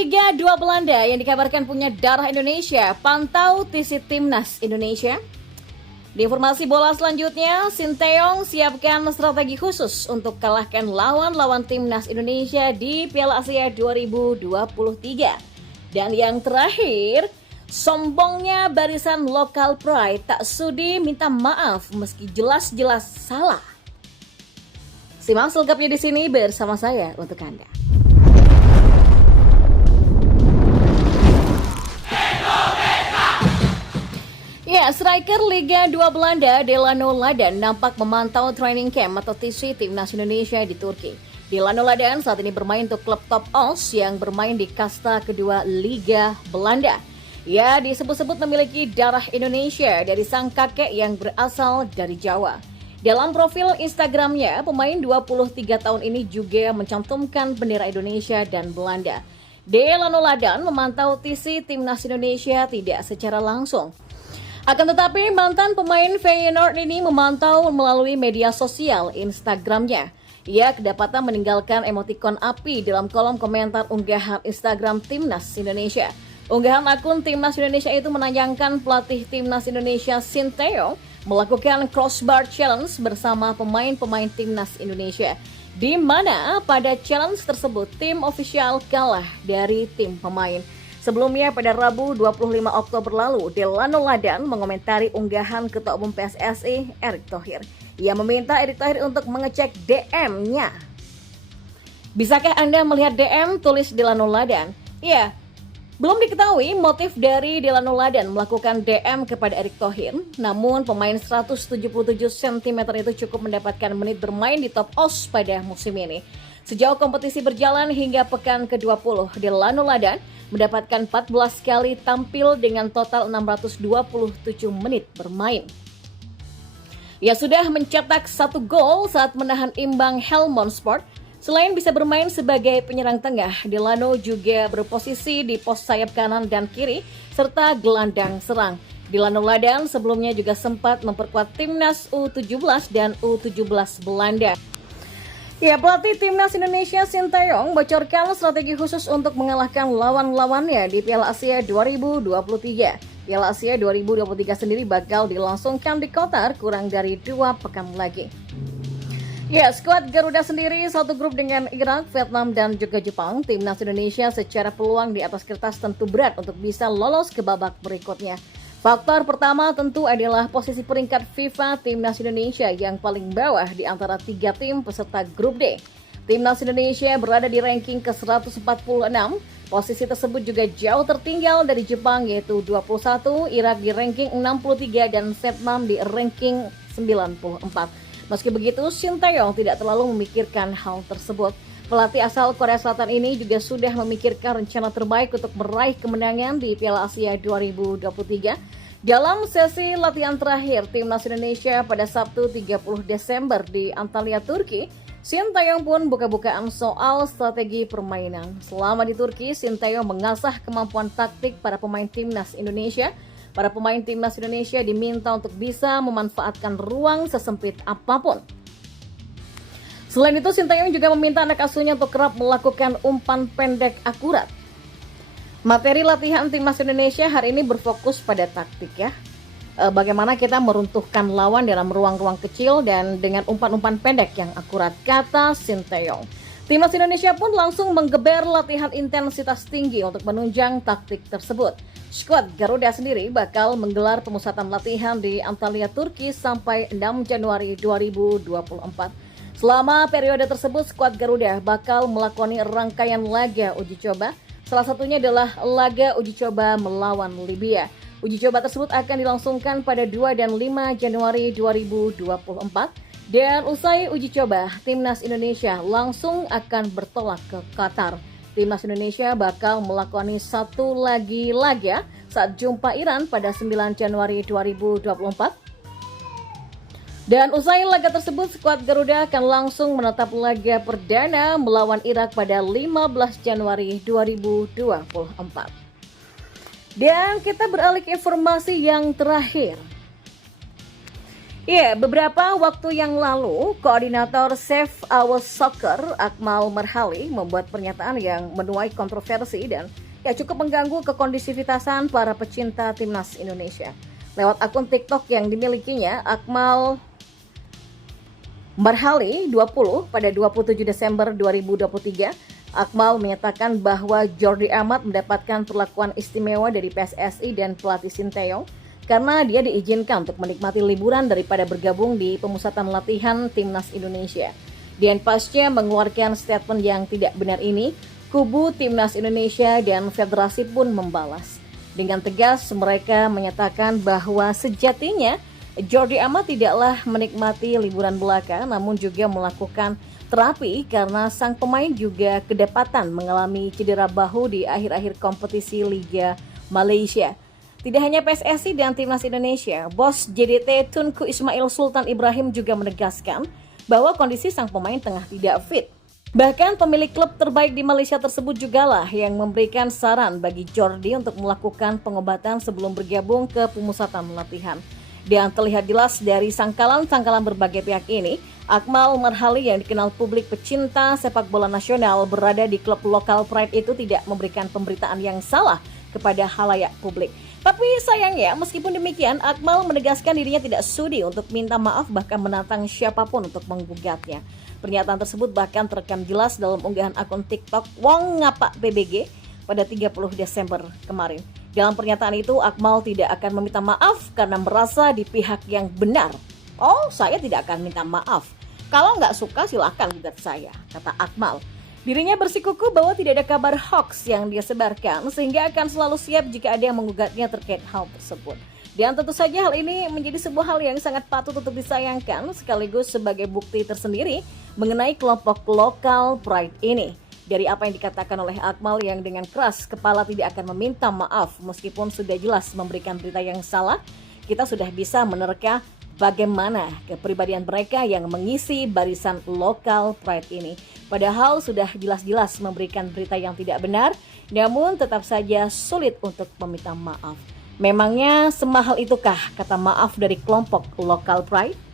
Liga 2 Belanda yang dikabarkan punya darah Indonesia, pantau TC Timnas Indonesia. Di informasi bola selanjutnya, Sinteyong siapkan strategi khusus untuk kalahkan lawan-lawan Timnas Indonesia di Piala Asia 2023. Dan yang terakhir, sombongnya barisan lokal pride tak sudi minta maaf meski jelas-jelas salah. Simak selengkapnya di sini bersama saya untuk Anda. Ya, striker Liga 2 Belanda Delano Ladan nampak memantau training camp atau TC Timnas Indonesia di Turki. Delano Ladan saat ini bermain untuk klub top Os yang bermain di kasta kedua Liga Belanda. Ia disebut-sebut memiliki darah Indonesia dari sang kakek yang berasal dari Jawa. Dalam profil Instagramnya, pemain 23 tahun ini juga mencantumkan bendera Indonesia dan Belanda. Delano Ladan memantau TC Timnas Indonesia tidak secara langsung. Akan tetapi, mantan pemain Feyenoord ini memantau melalui media sosial Instagramnya. Ia kedapatan meninggalkan emotikon api dalam kolom komentar unggahan Instagram Timnas Indonesia. Unggahan akun Timnas Indonesia itu menayangkan pelatih Timnas Indonesia Sinteyong melakukan crossbar challenge bersama pemain-pemain Timnas Indonesia, di mana pada challenge tersebut tim ofisial kalah dari tim pemain. Sebelumnya pada Rabu 25 Oktober lalu, Delano Ladan mengomentari unggahan Ketua Umum PSSI Erick Thohir. Ia meminta Erick Thohir untuk mengecek DM-nya. Bisakah Anda melihat DM? Tulis Delano Ladan. Ya, belum diketahui motif dari Delano Ladan melakukan DM kepada Erick Thohir. Namun pemain 177 cm itu cukup mendapatkan menit bermain di top Os pada musim ini. Sejauh kompetisi berjalan hingga pekan ke-20, Delano Ladan mendapatkan 14 kali tampil dengan total 627 menit bermain. Ia sudah mencetak 1 gol saat menahan imbang Helmond Sport. Selain bisa bermain sebagai penyerang tengah, Delano juga berposisi di pos sayap kanan dan kiri serta gelandang serang. Delano Ladan sebelumnya juga sempat memperkuat Timnas U17 dan U17 Belanda. Ya, pelatih Timnas Indonesia Sinteyong bocorkan strategi khusus untuk mengalahkan lawan-lawannya di Piala Asia 2023. Piala Asia 2023 sendiri bakal dilangsungkan di Qatar kurang dari 2 pekan lagi. Ya, skuad Garuda sendiri satu grup dengan Irak, Vietnam, dan juga Jepang. Timnas Indonesia secara peluang di atas kertas tentu berat untuk bisa lolos ke babak berikutnya. Faktor pertama tentu adalah posisi peringkat FIFA Timnas Indonesia yang paling bawah di antara 3 tim peserta grup D. Timnas Indonesia berada di ranking ke-146. Posisi tersebut juga jauh tertinggal dari Jepang yaitu 21, Irak di ranking 63 dan Vietnam di ranking 94. Meski begitu, Sinteyong tidak terlalu memikirkan hal tersebut. Pelatih asal Korea Selatan ini juga sudah memikirkan rencana terbaik untuk meraih kemenangan di Piala Asia 2023. Dalam sesi latihan terakhir Timnas Indonesia pada Sabtu 30 Desember di Antalya, Turki, Sinteyong pun buka-bukaan soal strategi permainan. Selama di Turki, Sinteyong mengasah kemampuan taktik para pemain Timnas Indonesia. Para pemain Timnas Indonesia diminta untuk bisa memanfaatkan ruang sesempit apapun. Selain itu, Sinteyong juga meminta anak asuhnya untuk kerap melakukan umpan pendek akurat. Materi latihan Timnas Indonesia hari ini berfokus pada taktik ya. Bagaimana kita meruntuhkan lawan dalam ruang-ruang kecil dan dengan umpan-umpan pendek yang akurat, kata Sinteyong. Timnas Indonesia pun langsung menggeber latihan intensitas tinggi untuk menunjang taktik tersebut. Skuad Garuda sendiri bakal menggelar pemusatan latihan di Antalya, Turki sampai 6 Januari 2024. Selama periode tersebut, skuad Garuda bakal melakoni rangkaian laga uji coba. Salah satunya adalah laga uji coba melawan Libya. Uji coba tersebut akan dilangsungkan pada 2 dan 5 Januari 2024. Dan usai uji coba, Timnas Indonesia langsung akan bertolak ke Qatar. Timnas Indonesia bakal melakoni satu lagi laga saat jumpa Iran pada 9 Januari 2024. Dan usai laga tersebut, skuad Garuda akan langsung menetap laga perdana melawan Irak pada 15 Januari 2024. Dan kita beralih ke informasi yang terakhir. Ya, beberapa waktu yang lalu, koordinator Save Our Soccer, Akmal Marhali, membuat pernyataan yang menuai kontroversi dan cukup mengganggu kekondisivitasan para pecinta timnas Indonesia. Lewat akun TikTok yang dimilikinya, Akmal Marhali 20 pada 27 Desember 2023, Akmal menyatakan bahwa Jordi Amat mendapatkan perlakuan istimewa dari PSSI dan pelatih Sinteyong karena dia diizinkan untuk menikmati liburan daripada bergabung di pemusatan latihan timnas Indonesia. Dian Pasca mengeluarkan statement yang tidak benar ini, kubu timnas Indonesia dan federasi pun membalas. Dengan tegas mereka menyatakan bahwa sejatinya Jordi Amat tidaklah menikmati liburan belaka namun juga melakukan terapi karena sang pemain juga kedapatan mengalami cedera bahu di akhir-akhir kompetisi Liga Malaysia. Tidak hanya PSSI dan Timnas Indonesia, bos JDT Tunku Ismail Sultan Ibrahim juga menegaskan bahwa kondisi sang pemain tengah tidak fit. Bahkan pemilik klub terbaik di Malaysia tersebut jugalah yang memberikan saran bagi Jordi untuk melakukan pengobatan sebelum bergabung ke pemusatan latihan. Dan terlihat jelas dari sangkalan-sangkalan berbagai pihak ini, Akmal Marhali yang dikenal publik pecinta sepak bola nasional berada di klub lokal Pride itu tidak memberikan pemberitaan yang salah kepada halayak publik. Tapi sayangnya, meskipun demikian, Akmal menegaskan dirinya tidak sudi untuk minta maaf bahkan menantang siapapun untuk menggugatnya. Pernyataan tersebut bahkan terekam jelas dalam unggahan akun TikTok Wong Ngapak PBG pada 30 Desember kemarin. Dalam pernyataan itu, Akmal tidak akan meminta maaf karena merasa di pihak yang benar. Oh, saya tidak akan minta maaf. Kalau nggak suka silahkan gugat saya, kata Akmal. Dirinya bersikukuh bahwa tidak ada kabar hoax yang dia sebarkan sehingga akan selalu siap jika ada yang menggugatnya terkait hal tersebut. Dan tentu saja hal ini menjadi sebuah hal yang sangat patut untuk disayangkan sekaligus sebagai bukti tersendiri mengenai kelompok lokal Pride ini. Dari apa yang dikatakan oleh Akmal yang dengan keras kepala tidak akan meminta maaf meskipun sudah jelas memberikan berita yang salah, kita sudah bisa menerka bagaimana kepribadian mereka yang mengisi barisan lokal Pride ini. Padahal sudah jelas-jelas memberikan berita yang tidak benar, namun tetap saja sulit untuk meminta maaf. Memangnya semahal itukah kata maaf dari kelompok lokal Pride?